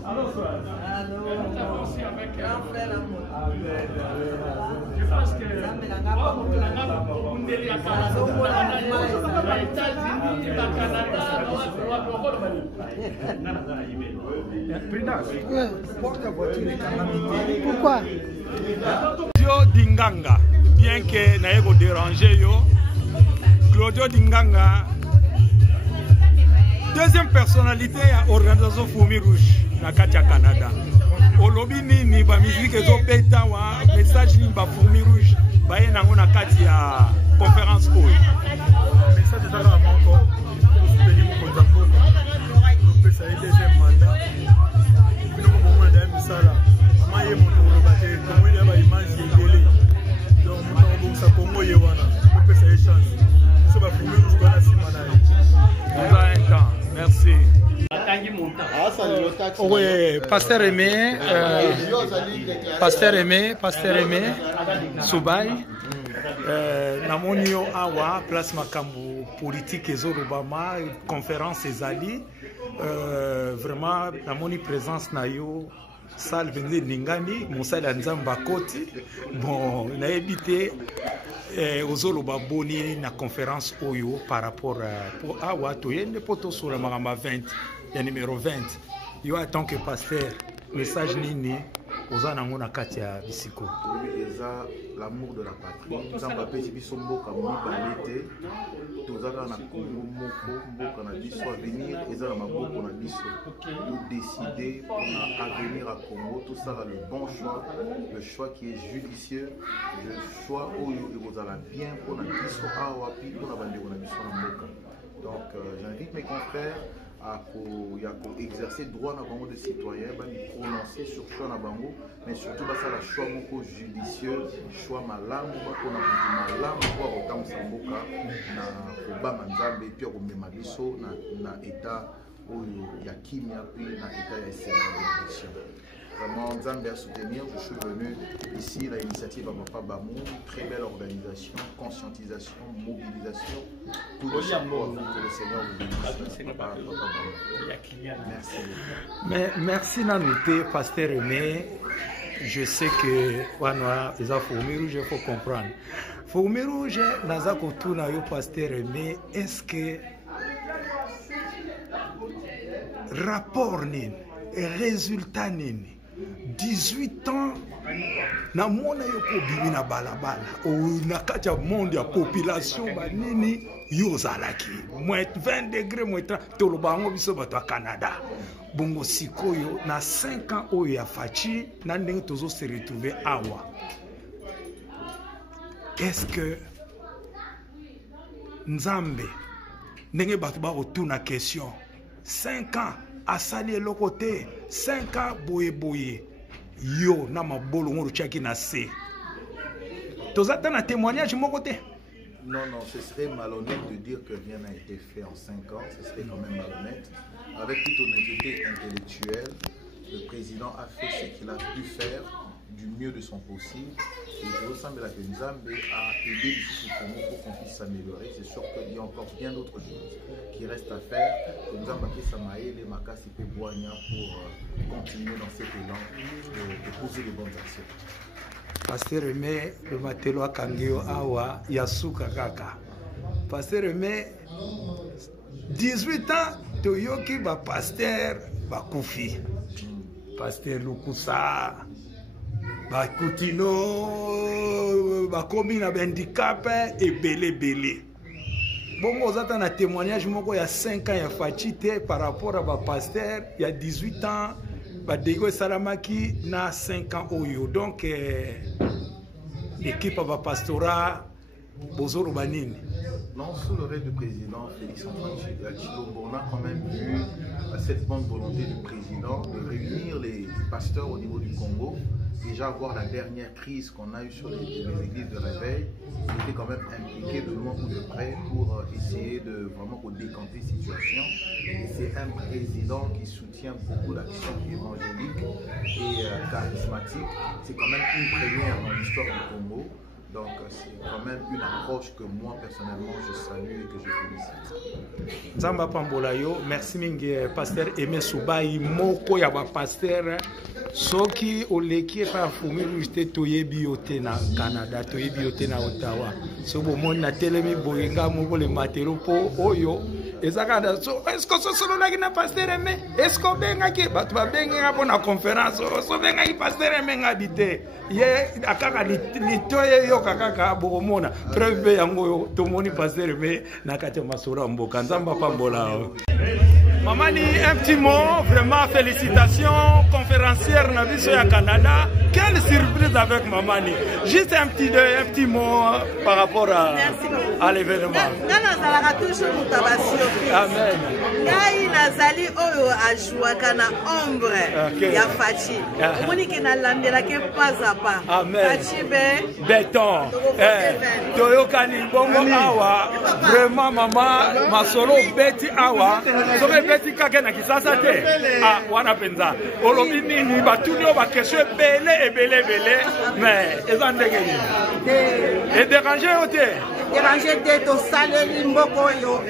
Je pense que pourquoi? Claudio Dinganga, bien que n'ayez pas dérangé yo, Claudio Dinganga, deuxième personnalité à l'organisation Fourmi Rouge na Katia Canada. Au lobby ni ba musique ezo peta wa message ni ba Fourmi Rouge ba ye nango na Katia conférence hall. Message de la moko, soutenir mon contact. On peut ça deuxième mandat. Puis nous moment de misala. Maye mon tour baté, comment il y a ba image yele. Donc on ça Congo yewana. On peut ça chance. Ça va Fourmi Rouge dans la simana. On a un temps. Merci. Oui, Pasteur Aimé, Pasteur Aimé, Soubaï, Namonio Awa, place Makambu, politique et Zorobama, conférence et Zali, vraiment, Namoni présence Nayo, salle venue de Ningani, Moussa Lanzamba Koti, bon, on a évité. Ozoloba boni na conférence Oyo par rapport à Awa toyende poto sur la maramba 20 ya numéro 20 yo en tant que pasteur message nini ozana ngona kati ya bisiko eza l'amour de la patrie nzamba pesi biso mboka mobalete tozaka na Congo moko mboka na biso avenir eza na maboko na biso to décider pour avenir à Congo tout ça le bon choix le choix qui est judicieux le choix oyo ekozala bien pour na biso awa pi pour na bandeko na biso na mboka donc j'invite mes confrères à exercer droit na bango de citoyen ba prononcer sur choix na bango mais surtout ba la choix moko judicieux choix malamu ba kona malamu kwa kotamsa mboka na kobama nzambe puis komema biso na état oyo ya kimia puis na état ya sécurité. Vraiment, Nzambe à soutenir, je suis venu ici, l'initiative à Papa Bamou, très belle organisation, conscientisation, mobilisation, tout le support que le Seigneur vous bénisse. Papa Bamou. Merci. Mais merci Nanoute, Pasteur Aimé. Je sais que Wanoa, les Fourmi Rouge, il faut comprendre. Fourmi Rouge, Naza Kotuna, yo Pasteur Aimé, est-ce que rapport nini, résultat nini? 18 ans na mona yoko bimi na balabala o na kati ya monde ya population banini yo zalaki moins 20 degrés moins 30 to lobango biso bato ya Canada bongo sikoyo na 5 ans oyo ya fachi na ndenge tozo se retrouver awa. Est-ce que Nzambe ndenge bato ba retourna question 5 ans asali eloko te 5 ans boye yo na mabolo ngoro chaki na se tozata na témoignage moko te. Non, ce serait malhonnête de dire que rien n'a été fait en 5 ans, ce serait quand même malhonnête. Avec toute honnêteté intellectuelle, le président a fait ce qu'il a pu faire du mieux de son possible. Et je ressemble à que Nzambe a aidé le Congo pour qu'on puisse s'améliorer. C'est sûr qu'il y a encore bien d'autres choses qui restent à faire. Nzambe a fait Samaé, les Makasi et Boigna pour continuer dans cet élan de poser de bonnes actions. Pasteur Aimé, le matelo akangio awa yasuka kaka. Pasteur Aimé, 18 ans, toyoki ba pasteur ba kufi. Pasteur Lukusa, ba Kutino, ba komi na handicap et belé. Bon, vous avez un témoignage moko ya 5 ans ya fachite par rapport à ba pasteur, il y a 18 ans. Badego Salamaki na 5 ans oyo. Donc l'équipe va pastorat Bozoro Banini. Non, sous le règne du président Félix Antoine Chilombo, on a quand même vu cette bonne volonté du président de réunir les pasteurs au niveau du Congo. Déjà voir la dernière crise qu'on a eue sur les églises de réveil, il était quand même impliqué de loin ou de près pour essayer de vraiment décanter la situation. Et c'est un président qui soutient beaucoup d'actions évangéliques et charismatiques. C'est quand même une première dans l'histoire du Congo. Donc c'est quand même une approche que moi personnellement je salue et que je félicite. Nzamba pambola yo, merci mingi pasteur Aimé Soubayi moko ya ba pasteur soki oleki pa fumi juste toyebi yote na Canada, toyebi yote na Ottawa. So bo moni na telemi boyenga moko le matero po oyo ezaka so est-ce que so solo la na pasteur Aimé est-ce que benga ke batu ba benga po na conférence so benga ki pasteur Aimé ngabite ye akaka litoye yo kaka bokomona preuve yango to moni pasteur Aimé na kati masura mboka nzamba pambola. Mamani, un petit mot, vraiment félicitations, conférencière Nabiso à Canada. Quelle surprise avec Mamani. Juste un petit mot par rapport à l'événement. Amen. Ngai nazali oyo ajouaka na ombre ya Fachi. Omoni ke na landela ke pas à pas. Fachi be béton. Toyokani bongo awa. Vraiment maman masolo beti awa. Sobe beti kake na kisasa te. Ah wana penza. Olobi nini batuni o ba question belé mais ezandenge ni. Et déranger ote. Déranger te to saleli mboko yo.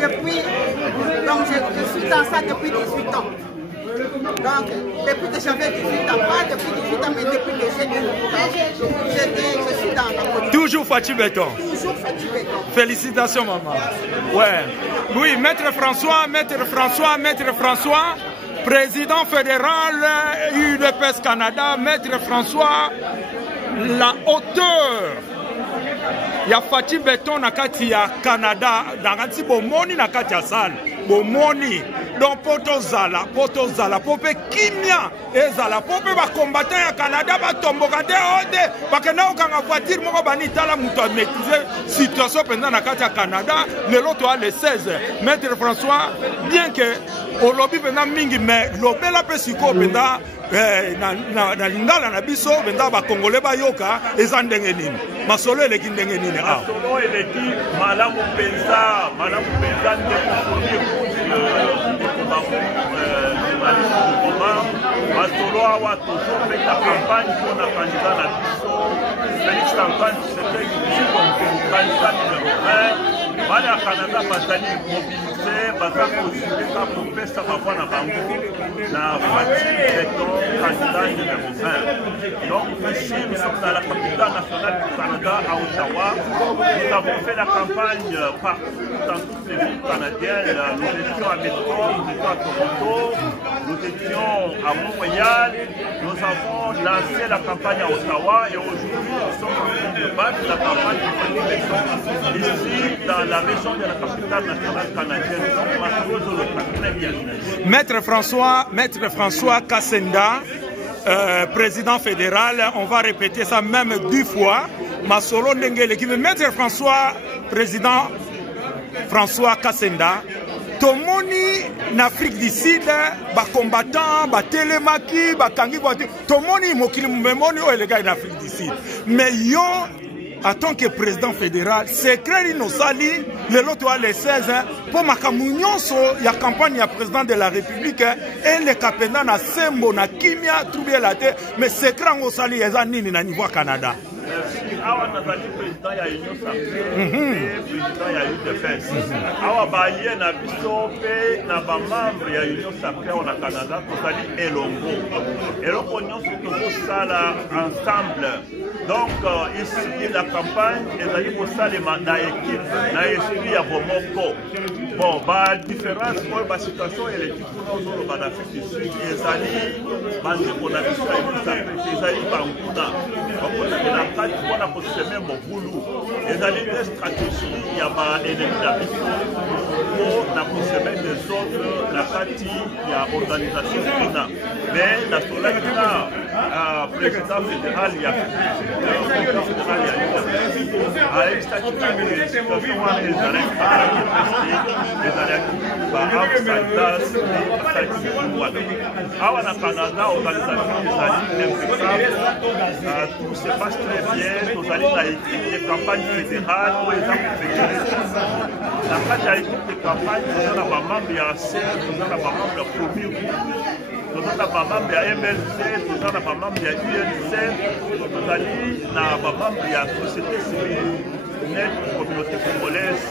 Depuis donc je suis dans ça depuis 18 ans. Donc, depuis que j'avais 18 ans, pas depuis 18 ans, mais depuis que j'ai 18 ans, je suis dans la politique. Toujours Fachi Béton. Toujours Fachi Béton. Félicitations, maman. Ouais. Oui, Maître François, président fédéral UDPS Canada, Maître François, la hauteur. Il y a Fachi Béton na kati ya Canada, dans kati bomoni na kati ya salle. Bomoni. Donc poto zala, pope kimia ezala, pope ba combattant ya Canada ba tomboka de ode, ba kena okanga voiture moko bani tala muto a maîtriser situation pendant na kati ya Canada, le loto a le 16. Maître François, bien que au lobby pendant mingi mais lobela pe siko pendant na lingala na biso pendant ba congolais ba yoka ezandenge nini. Masolo eleki ndenge nini ah. Masolo eleki malamu penza ndeko Masolo awa toujours fait la campagne pour la candidat na biso Félix Antoine Tshisekedi comme candidat numéro 1. Bale ya Canada bazali mobilisé bazali kosilika kopesa bavoi na bango na Fachi Béton candidat numéro 1. Donc ici nous sommes dans la capitale nationale du Canada à Ottawa. Nous avons fait la campagne partout dans toutes les villes canadiennes. Nous étions à Métro, nous étions à Toronto, nous étions à Montréal. Nous avons lancé la campagne à Ottawa et aujourd'hui nous sommes en train de battre la campagne de Fachi Béton ici dans la région de la capitale nationale canadienne. Maître François Kassenda, président fédéral, on va répéter ça même 10 fois. Masolo Ndengele, Maître François, président François Kassenda, Tomoni en Afrique du Sud, ba combattant, ba télémaki, ba kangi, Tomoni mokili memoni o les gars en Afrique du Sud. Mais yo en tant que président fédéral, c'est créé nos sali, le loto a les 16 pour ma camunionso, il y a campagne, il y a président de la République, et les capendans na sembo, na kimia, trouver la terre, mais c'est créé nos sali, ils ont nini na niveau Canada. Awa nazali président ya Union Sacrée, président ya UDPS. Awa baye na biso pe na ba membre ya Union Sacrée au Canada tozali elongo. Elongo nyonso tozosala ensemble. Donc ici la campagne ezali kosalema na équipe na esprit ya bomoko. Bon, ba différence pour ba situation électrique pour nous au Afrique du Sud ezali bandeko na biso ya Union Sacrée ezali banguna. On a possédé mon boulot. Et dans les stratégies, il y a ma ennemi d'habitude pour la posséder des autres, la partie, il y a organisation FINA. Mais la Solana, président fédéral, il y a à l'extraction de la situation, les arrêts Canada, organisation des alliés, tout se passe très bien. Nous allons dans l'équipe de campagne fédérale où ils ont fait la carte à l'équipe de campagne, nous avons un membre de la CER, nous avons un membre de la Premier Groupe, nous avons un membre de la MLC, nous avons un bamambre ya UNICEF tozali na bamambre ya société civile nette communauté congolaise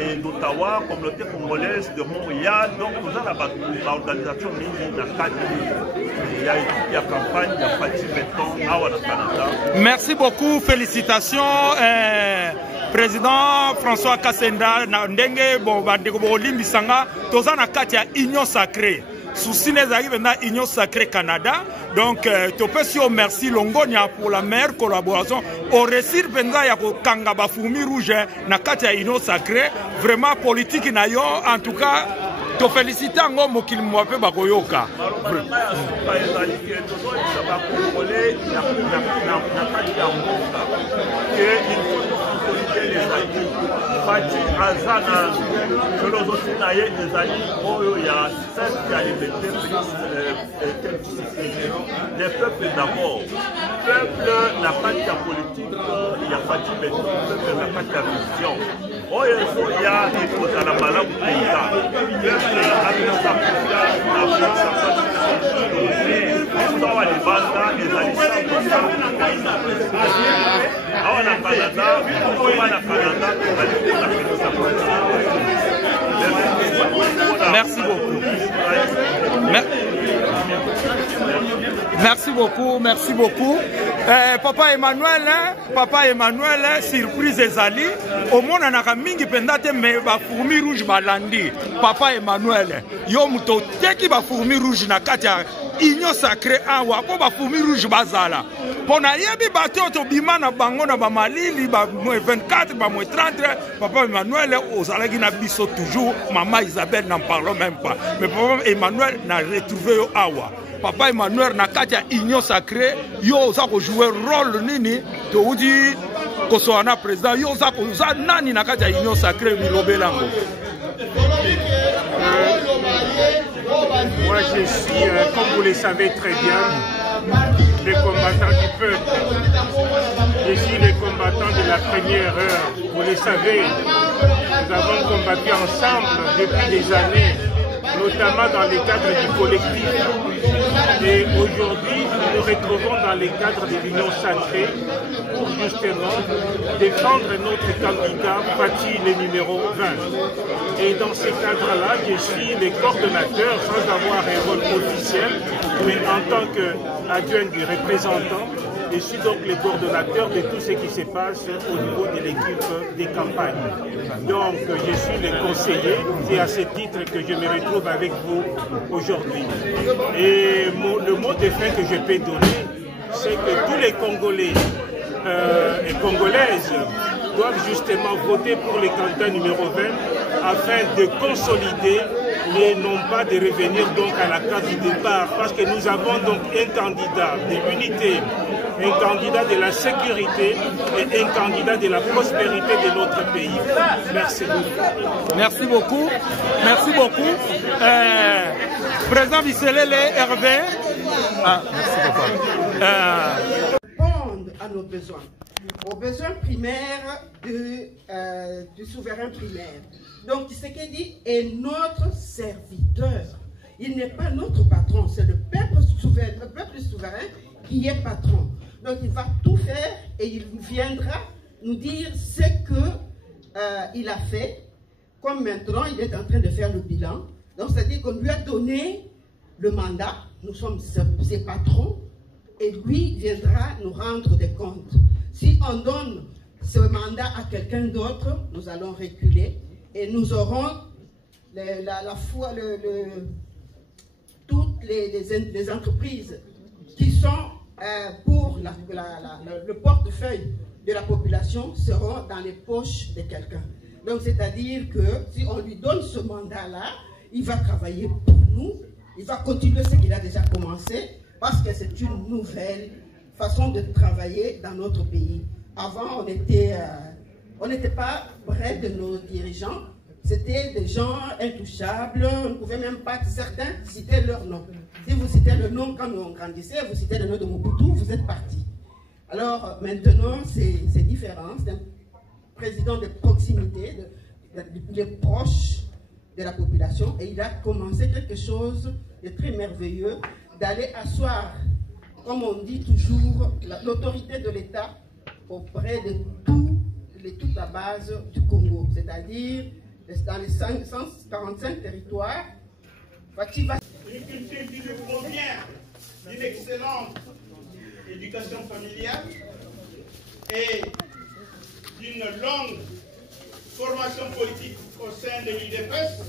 et d'Ottawa, communauté congolaise de Montréal. Donc nous avons une organisation mingi na kati ya campagne ya Fati Beton awa na Canada. Merci beaucoup, félicitations. Président François Kassenda na ndenge bon bandeko bolimbisanga toza na kati ya Union Sacrée. Souci les arrive dans Union Sacrée Canada. Donc, tu merci Longonia pour la meilleure collaboration. Au récit Benza Yako Kangaba Foumi Rouge, na Katia Union Sacrée, vraiment politique na yo, en tout cas, te félicite en homme qu'il m'a fait Bakoyoka. Fati Azana, philosophie naïe des amis, il y a cette qualité des peuples d'abord. Peuple n'a pas de politique, il y a Fati Beton, peuple n'a pas de vision. Il y a des choses à la malade du pays. Peuple avec sa confiance, avec sa politique. L'histoire à l'Ibanda, les alliés comme ça. Alors, au Canada, on va au Canada, merci beaucoup. Merci beaucoup, merci beaucoup. Papa Emmanuel, surprise ezali. Au monde on a mingi pendate me ba fourmi rouge balandi. Papa Emmanuel, yo muto teki ba fourmi rouge na katia Union Sacrée awa po ba fourmi rouge bazala. Pona yebi bato to bimana bango na ba malili ba 24 ba 30. Papa Emmanuel ozalaki na biso toujours. Maman Isabelle n'en parle même pas. Mais Papa Emmanuel n'a retrouvé yo awa. Papa Emmanuel na kati ya Union Sacrée yo za ko jouer rôle nini to udi ko so na président yo za ko za nani na kati ya Union Sacrée milobelango. Moi je suis comme vous le savez très bien le combattant du peuple. Je suis le combattant de la première heure. Vous le savez, nous avons combattu ensemble depuis des années, notamment dans le cadre du collectif. Et aujourd'hui, nous nous retrouvons dans le cadre de l'Union Sacrée pour justement défendre notre candidat Fati, le numéro 20. Et dans ce cadre-là, je suis le coordonnateur sans avoir un rôle officiel, mais en tant qu'adjoint du représentant, je suis donc le coordonnateur de tout ce qui se passe au niveau de l'équipe des campagnes. Donc, je suis le conseiller, c'est à ce titre que je me retrouve avec vous aujourd'hui. Et le mot de fin que je peux donner, c'est que tous les Congolais et Congolaises doivent justement voter pour le candidat numéro 20 afin de consolider et non pas de revenir donc à la case du départ, parce que nous avons donc un candidat de l'unité, un candidat de la sécurité et un candidat de la prospérité de notre pays. Merci beaucoup. Merci beaucoup. Merci beaucoup. Président Bisselele Hervé. Ah, merci beaucoup. Répondre à nos besoins, aux besoins primaires du souverain primaire. Donc, Tshisekedi est notre serviteur. Il n'est pas notre patron, c'est le peuple souverain qui est patron. Donc, il va tout faire et il viendra nous dire ce qu'il a fait. Comme maintenant, il est en train de faire le bilan. Donc, c'est-à-dire qu'on lui a donné le mandat. Nous sommes ses patrons et lui viendra nous rendre des comptes. Si on donne ce mandat à quelqu'un d'autre, nous allons reculer. Et nous aurons toutes les entreprises qui sont pour le portefeuille de la population seront dans les poches de quelqu'un. Donc c'est-à-dire que si on lui donne ce mandat-là, il va travailler pour nous, il va continuer ce qu'il a déjà commencé, parce que c'est une nouvelle façon de travailler dans notre pays. Avant, on n'était pas près de nos dirigeants, c'était des gens intouchables, on ne pouvait même pas, certains citer leur nom. Si vous citez le nom quand nous grandissait, vous citez le nom de Mobutu, vous êtes partis. Alors maintenant, c'est différent, c'est un président de proximité, il est proche de la population et il a commencé quelque chose de très merveilleux, d'aller asseoir comme on dit toujours, l'autorité de l'État auprès de toute la base du Congo, c'est-à-dire dans les 145 territoires. Une culture qui nous provient d'une excellente éducation familiale et d'une longue formation politique au sein de l'UDPS,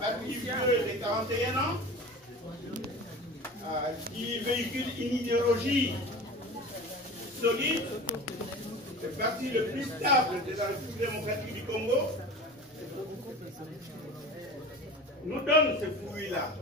active de 41 ans, qui véhicule une idéologie solide, le parti le plus stable de la République démocratique du Congo, nous donne ce fruit-là.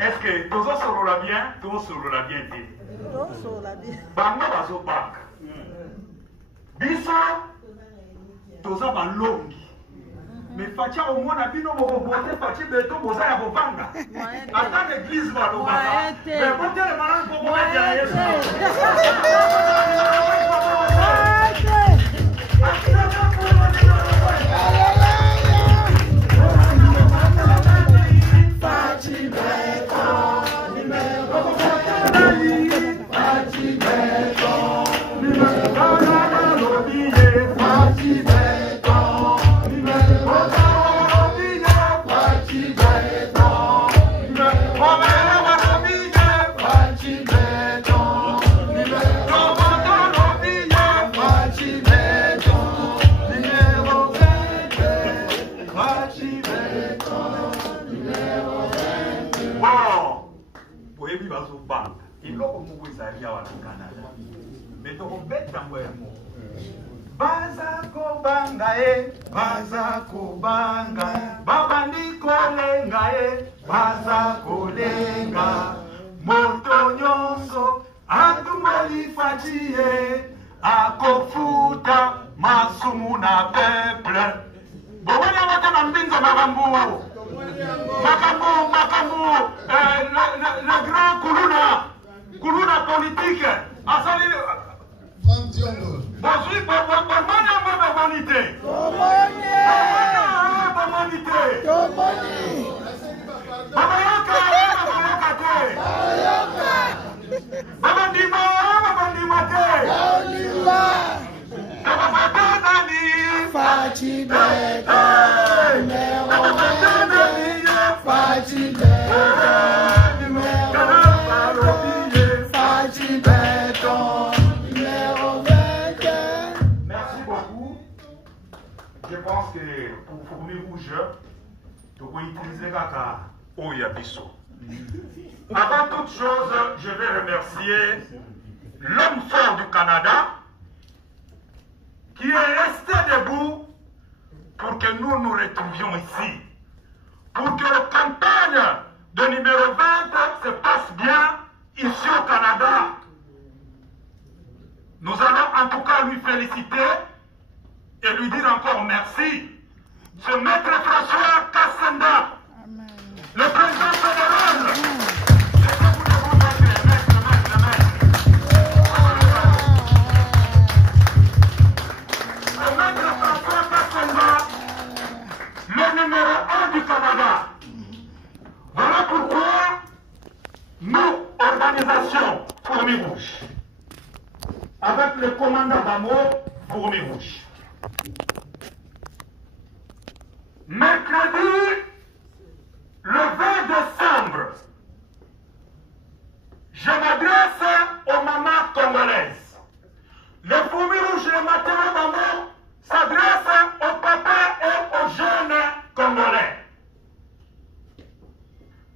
Est-ce que tous sur la bien, tous sur la bien dit. Bango bazo bank. Biso toza balongi. Mais fatia au moins na bino moko bote fatia beto boza ya bovanga. Ata l'église va lo baka. Mais bote le malin pour moi ya Yesu. Bazako banga bazako banga, babandi kolenga bazako lenga, moto nyonso atumali fatie, akofuta masumu na peuple. Bwana wata na mbinza makambu, le grand Kuluna politique, asali. Bonjour, je pense que pour Fourmi Rouge, tu peux utiliser Kaka Oyabiso. Avant toute chose, je vais remercier l'homme fort du Canada qui est resté debout pour que nous nous retrouvions ici. Pour que la campagne de numéro 20 se passe bien ici au Canada. Nous allons en tout cas lui féliciter et lui dire encore merci. Ce maître François Kassenda, le président fédéral. Ce maître François Kassenda, le numéro 1 du Canada. Voilà pourquoi nous, organisation Fourmi Rouge, avec le commandant Bamo, Fourmi Rouge, mercredi, le 20 décembre, je m'adresse aux mamans congolaises. Le Fourmi Rouge, le matin, Bamo, s'adresse aux papas et aux jeunes congolais.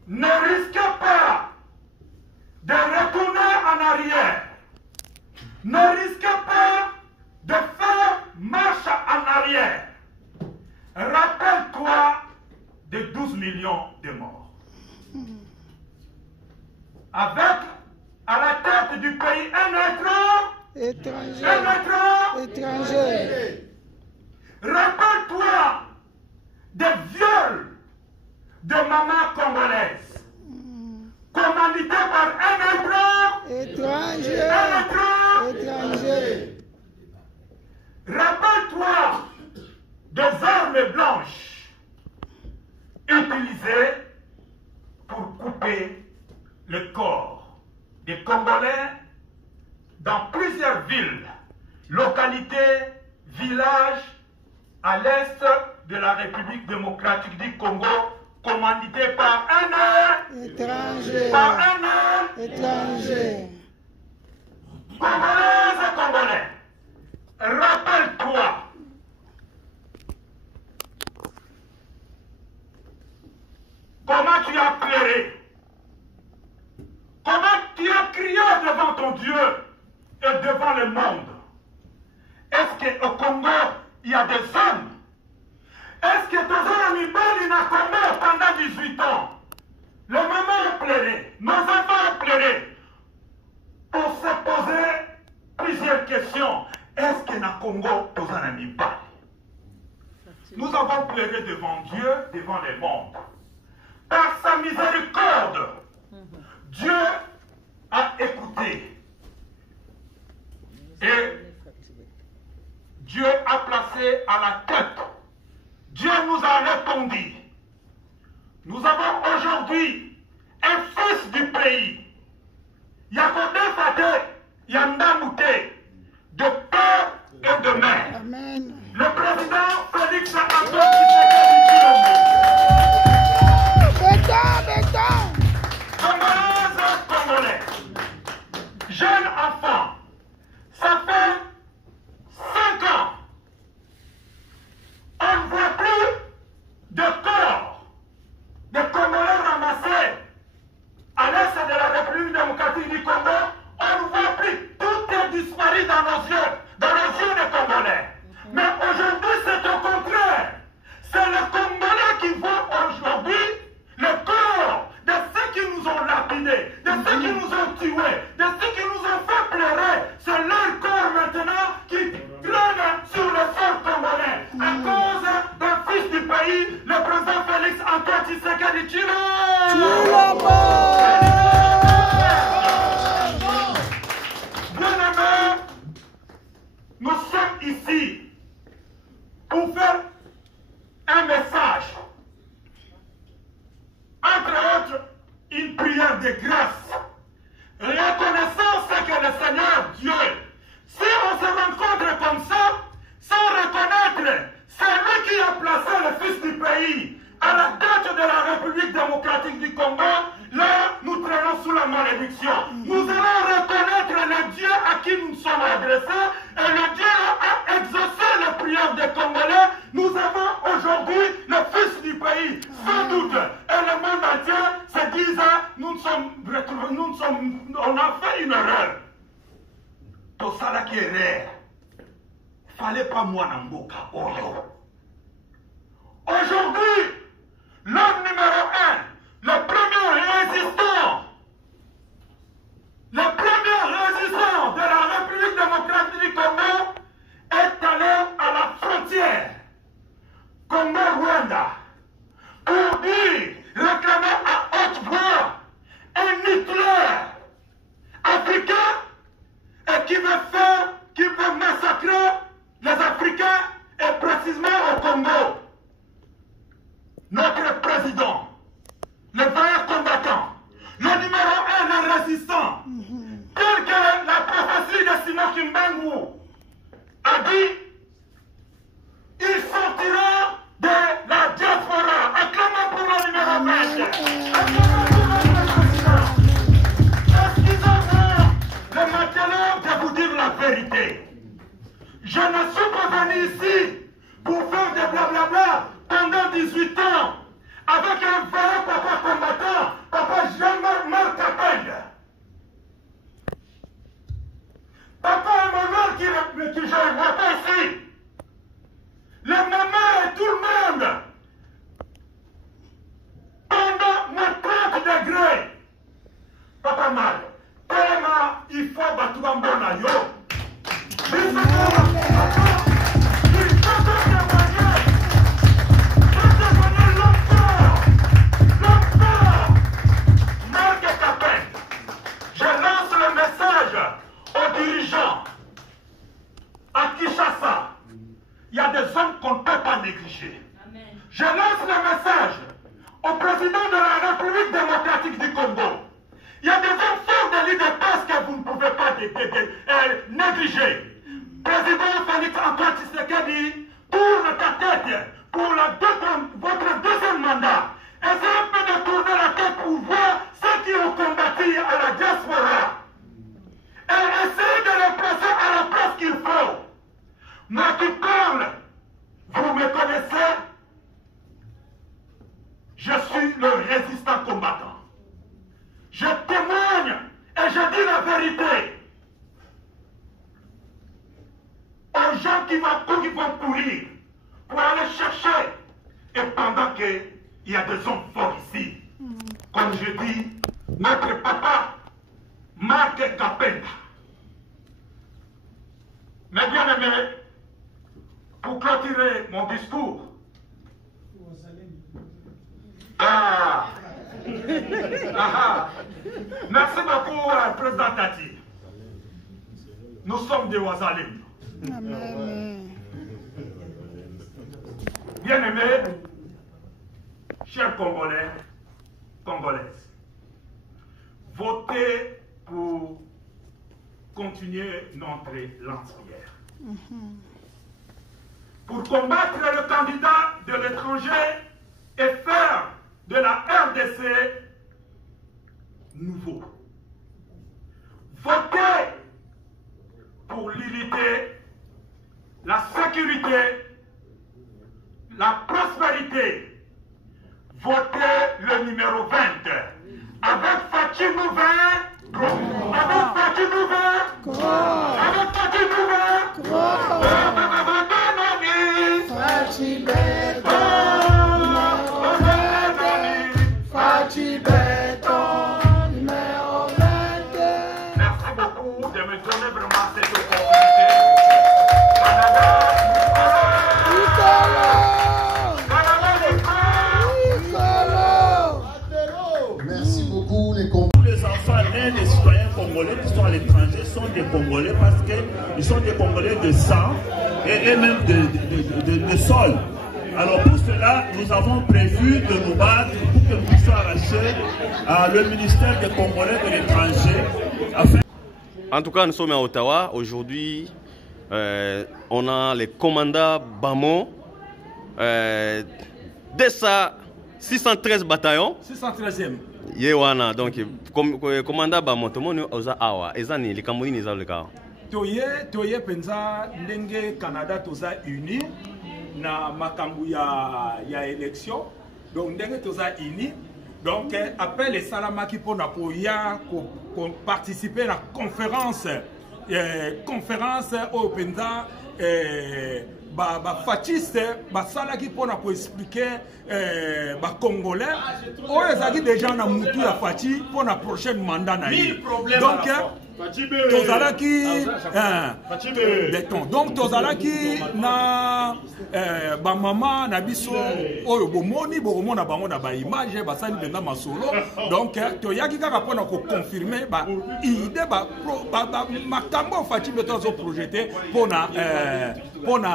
Ne risquez pas de retourner en arrière. Ne risquez pas de faire marche en arrière. Rappelle-toi de 12 millions de morts. Avec, à la du pays, un étranger, Rappelle-toi des viols de mamans congolaises, commandité par un étranger. Rappelle-toi des armes blanches utilisées pour couper le corps des Congolais dans plusieurs villes, localités, villages à l'est de la République démocratique du Congo, commandité par un étranger. Congolaises et Congolais, rappelle-toi comment tu as pleuré, comment tu as crié devant ton Dieu et devant le monde. Est-ce qu'au Congo, il y a des hommes? Est-ce que ton ami il n'a commis pendant 18 ans? Les mamans ont pleuré, nos enfants ont pleuré. On s'est posé plusieurs questions. Est-ce que dans Congo, ton ami nous avons pleuré devant Dieu, devant le monde. Par sa miséricorde, Dieu a écouté. Et Dieu a placé à la tête. Dieu nous a répondu. Nous avons aujourd'hui un fils du pays. Yakodé Fate, Yandamouté, de père et de mère. Amen. Le président Félix Antoine Tshisekedi Congolaises, Congolais, jeunes enfants, ça fait 5 ans. On ne voit plus de corps de Congolais ramassés à l'est de la République démocratique du Congo. On ne voit plus. Tout est disparu dans nos yeux des Congolais. Mais aujourd'hui, c'est au contraire. C'est les Congolais qui voient aujourd'hui le corps de ceux qui nous ont lapidés, de ceux qui nous ont tués, de ceux qui nous ont fait pleurer. C'est leur corps maintenant qui traîne sur le sol congolais. À cause d'un fils du pays, le président Félix Antoine Tshisekedi Tshilombo. Bien-aimés, nous sommes ici pour faire un message. Entre autres, une prière de grâce. Reconnaissant ce que le Seigneur Dieu, si on se rencontre comme ça, sans reconnaître, c'est lui qui a placé le fils du pays à la tête de la République démocratique du Congo, là, nous traînons sous la malédiction. Nous allons reconnaître le Dieu à qui nous sommes adressés, et le Dieu a exaucé les prières des Congolais. Nous avons aujourd'hui le fils du pays, sans doute, et le monde entier se disent, on a fait une erreur. Tout ça là qui est rare. Fallait pas moi n'amboka oyo. Aujourd'hui, l'homme numéro 1, le premier résistant de la République démocratique du Congo est allé à la frontière Congo-Rwanda pour dire, réclamer à haute voix un nucléaire africain et qui veut massacrer les Africains et précisément au Congo. Notre président vérité aux gens qui vont courir pour aller chercher. Et pendant qu'il y a des hommes forts ici, comme je dis, notre papa, Marc Kapenda. Mais bien aimé, pour clôturer mon discours, merci beaucoup, Président Tati. Nous sommes des Ouazalem. Bien aimés, chers Congolais, Congolaises, votez pour continuer notre lance-pierre. Pour combattre le candidat de l'étranger et faire de la RDC nouveau. Votez pour l'unité, la sécurité, la prospérité. Votez le numéro 20. Avec Fachi Nouvel, avec Fachi Nouvel, avec Fachi Nouvel, Fachi Béton, numéro 20. Merci beaucoup de me donner vraiment cette opportunité. Merci beaucoup les Congolais. Tous les enfants nés des citoyens congolais qui sont à l'étranger sont des Congolais parce qu'ils sont des Congolais de sang et même de sol. Alors pour cela, nous avons prévu de nous battre pour que nous puissions arracher le ministère des Congolais de l'étranger. En tout cas, nous sommes à Ottawa. Aujourd'hui, on a les commandants Bamo, 613 bataillons. 613e. Yewana, donc, commandant Bamo, tout le monde est awa. Ezani, les Camerounais, ils ont le cas. Toye penza ndenge Canada toza uni na makambu ya élection. Donc ndenge toza uni. Donc après les salamaki pour na poya participer à la conférence au penza fasciste basalaki mpona koexplike bacongolais oyo ezalaki déjà na mutu ya faci mpona prochaine mandat na ye donc tozalaki beton donc tozalaki na bamama na biso oyo bomoni bokomona bango na baimage basali mpenza masolo donc toyaki kaka mpona koconfirme baide makambo oyo faci beton azoprojete mpona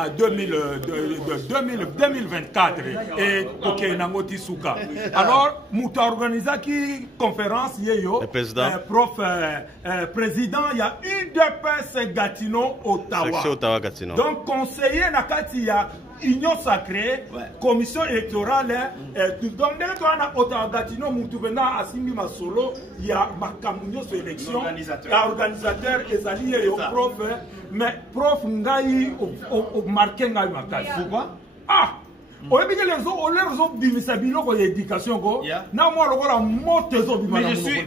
2024 et kokende nango ti suka alors mutu aorganizaki conférence yeyo prof président il y a UDPS Gatineau Ottawa. Donc conseiller na kati ya Union sacrée, commission électorale, donc dès que on a Ottawa Gatineau mutu vena asimbi masolo il y a makamunyo sur élection organisateur ezali yo prof mais prof ngai au marqué ngai makasi. Pourquoi? Ah mais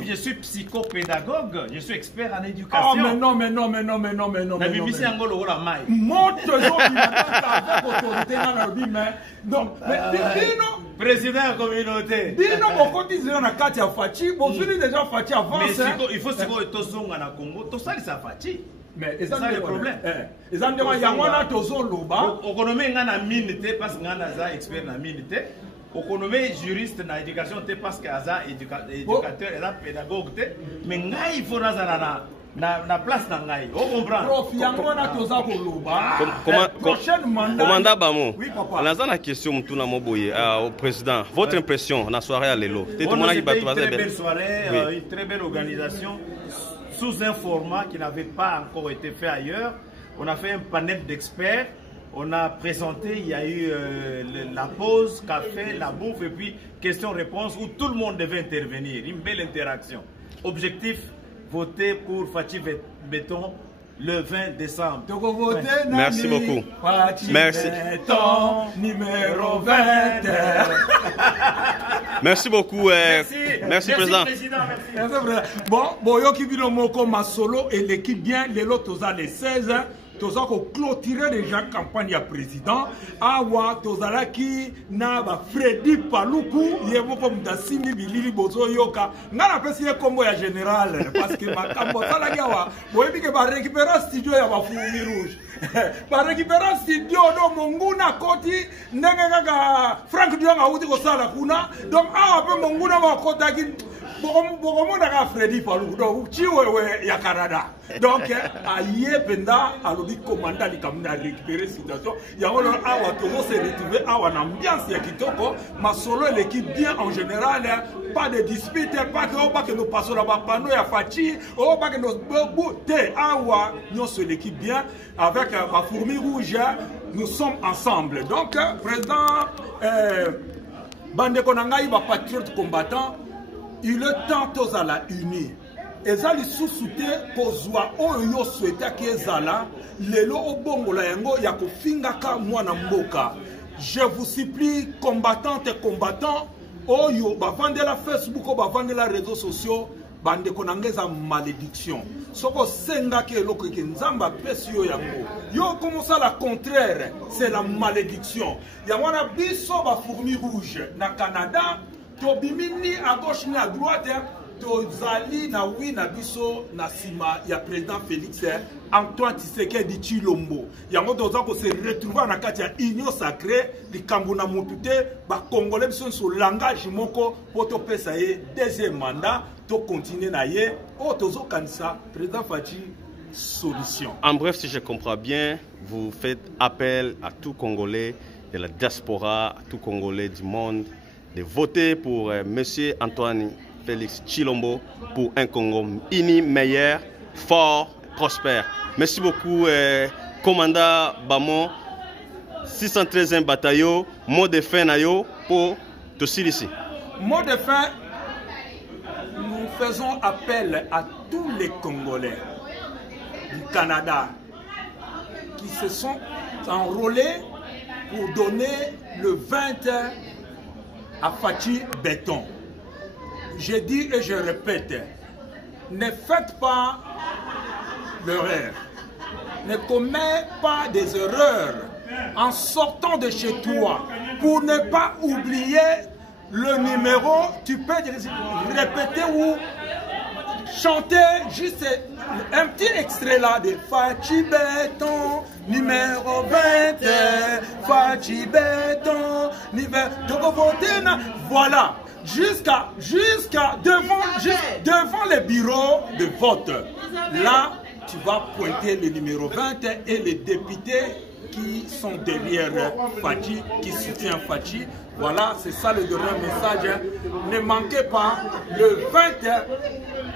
je suis psychopédagogue, je suis expert en éducation. Oh, mais non. Président de la communauté. Il faut se voir tout ça na Congo, tout ça ça Fachi. Mais c'est ça le problème. Économie ngana mine parce que ngana za expert na mine te. Économie juriste na éducation te parce que aza éducateur et pédagogue te. Mais ngai il faut na place na ngai. On comprend. Prof yangona toza ko loba. Commandant Bamo. On a une question mutuna moboye au président. Votre impression na soirée à Lelo. C'était une très belle soirée, une très belle organisation. Sous un format qui n'avait pas encore été fait ailleurs. On a fait un panel d'experts, on a présenté, il y a eu la pause, café, la bouffe et puis questions-réponses où tout le monde devait intervenir. Une belle interaction. Objectif, voter pour Fachi Béton le 20 décembre. Merci beaucoup. Merci. Numéro 20. Merci beaucoup. Merci, Président. Bon, yoki bino moko masolo et l'équipe bien, les lots les 16. Toza ko clôturer déjà campagne ya président awa tozalaki na ba Freddy Paluku yebo ko mdasimi bilili bozo yoka ngana pesi ye kombo ya général parce que makambo tala gawa boyebi ke ba récupérer studio ya ba Fumi Rouge ba récupérer studio do monguna koti ndenge kaka Frank Dionga uti ko sala kuna donc awa pe monguna ba kota ki bokomonda ka Freddy Paluku donc chiwewe ya Canada donc aye penda alobi commandant likamuna récupérer situation yango lo awa tozo se retrouver awa na ambiance ya kitoko masolo et l'équipe bien en général pas de dispute pas que nous passons là bas panneau ya fachi pas que nous te awa nous sur l'équipe bien avec la Fourmi Rouge nous sommes ensemble donc président bande konangai ba patriote combattant il est temps tozala uni ezali susute kozwa oyo yo souhaita ki ezala lelo obongola yango ya kofingaka mwana mboka. Je vous supplie combattantes et combattants oyo bavandela Facebook o bavandela réseaux sociaux bande konangeza malédiction soko senga ke eloko ke nzamba pesi yo yango yo commence la contraire c'est la malédiction ya wana biso ba Fourmi Rouge na Canada tobimini à gauche ni à droite tozali na wi na biso na sima ya président Félix Antoine Tshisekedi Tshilombo yango toza ko se retrouver na kati ya union sacrée likambo na mutute ba congolais biso sur langage moko poto pesa ye deuxième mandat to continuer na ye o tozo kanisa président Fachi solution. En bref, si je comprends bien, vous faites appel à tout Congolais de la diaspora, à tout Congolais du monde de voter pour monsieur Antoine Félix Tshilombo pour un Congo uni, meilleur, fort, prospère. Merci beaucoup, commandant Bamon, 613e bataillon. Mot de fin nayo pour tous ici. Mot de fin, nous faisons appel à tous les Congolais du Canada qui se sont enrôlés pour donner le 20 à Fachi Béton. Je dis et je répète, ne faites pas l'erreur, ne commets pas des erreurs en sortant de chez toi pour ne pas oublier le numéro. Tu peux répéter ou chanter juste un petit extrait là de Fachi Béton, numéro 20, Fachi Béton, voilà. Jusqu'à devant les bureaux de vote. Là, tu vas pointer le numéro 20 et les députés qui sont derrière Fachi, qui soutiennent Fachi. Voilà, c'est ça le dernier message. Ne manquez pas, le 20,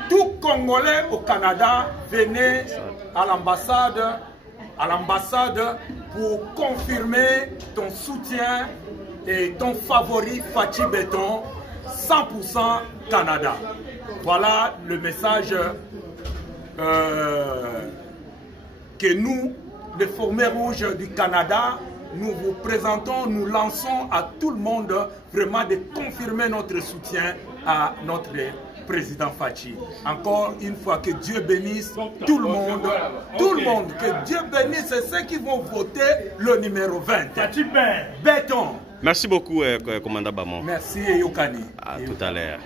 tout Congolais au Canada, venez à l'ambassade pour confirmer ton soutien et ton favori Fachi Béton. 100% Canada. Voilà le message que nous, les Fourmis Rouges du Canada, nous vous présentons, nous lançons à tout le monde vraiment de confirmer notre soutien à notre président Fachi. Encore une fois, que Dieu bénisse tout le monde, que Dieu bénisse ceux qui vont voter le numéro 20. Fachi Béton. Merci beaucoup, commandant Bamon. Merci, Yokani. À tout à l'heure.